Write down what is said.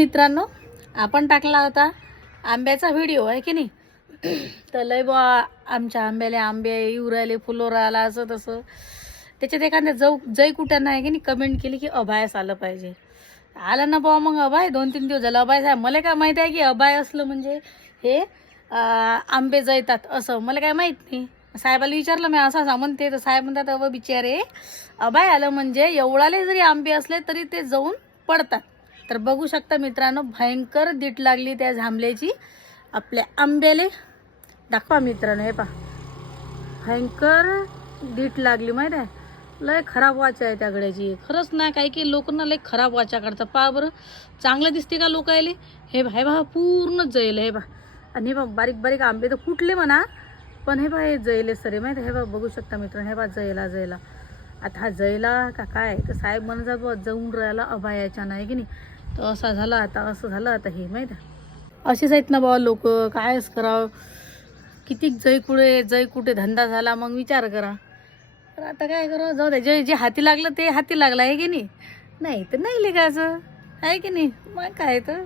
मित्रांनो, आपण टाकला होता आंब्याचा व्हिडिओ आहे की नाही. तर लय बा आमच्या आंब्याला आंबे येऊ राहिले, फुलोरा आला, असं तसं. त्याच्यात एखाद्या जय कुठं आहे की नाही कमेंट केली की अभयास आलं पाहिजे. आलं ना बाबा, मग अभय 2-3 दिवस झालं अभय साहेब. मला काय माहिती आहे की अभय असलं म्हणजे हे आंबे जळतात असं मला काय माहीत नाही. साहेबाला विचारलं मी असं म्हणते, तर साहेब म्हणतात अव बिचारे, अभय आलं म्हणजे एवढाले जरी आंबे असले तरी ते जाऊन पडतात. तर बघू शकता मित्रांनो, भयंकर दीट लागली त्या जांभल्याची आपल्या आंब्याले. दाखवा मित्रांनो, हे पहा भयंकर दीट लागली माहीत आहे. लय खराब वाचा आहे त्या गड्याची. खरंच नाही, काही काही लोकांना लय खराब वाचा काढतात. पहा बरं, चांगलं दिसते का लोक यायले. हे बा पूर्ण जैल हे बा. आणि हे बा बारीक बारीक आंबे तर फुटले म्हणा, पण हे बा हे जैले सरे माहीत. हे बा बघू शकता मित्रांनो, हे बा जैला. आता हा जैला का काय, तर साहेब म्हणतात बा जाऊन राहिला अभयाच्या नाही की नाही. तर असा झाला आता, असं झालं आता हे माहीत आहे. असेच आहेत ना बाबा लोक, कायच करावं. किती जय कुठे धंदा झाला मग विचार करा. तर आता काय करावं, जाऊ द्या. जे हाती लागलं ते हाती लागलं आहे की नाही. नाही तर नाही लिगायचं आहे की नाही. मग काय तर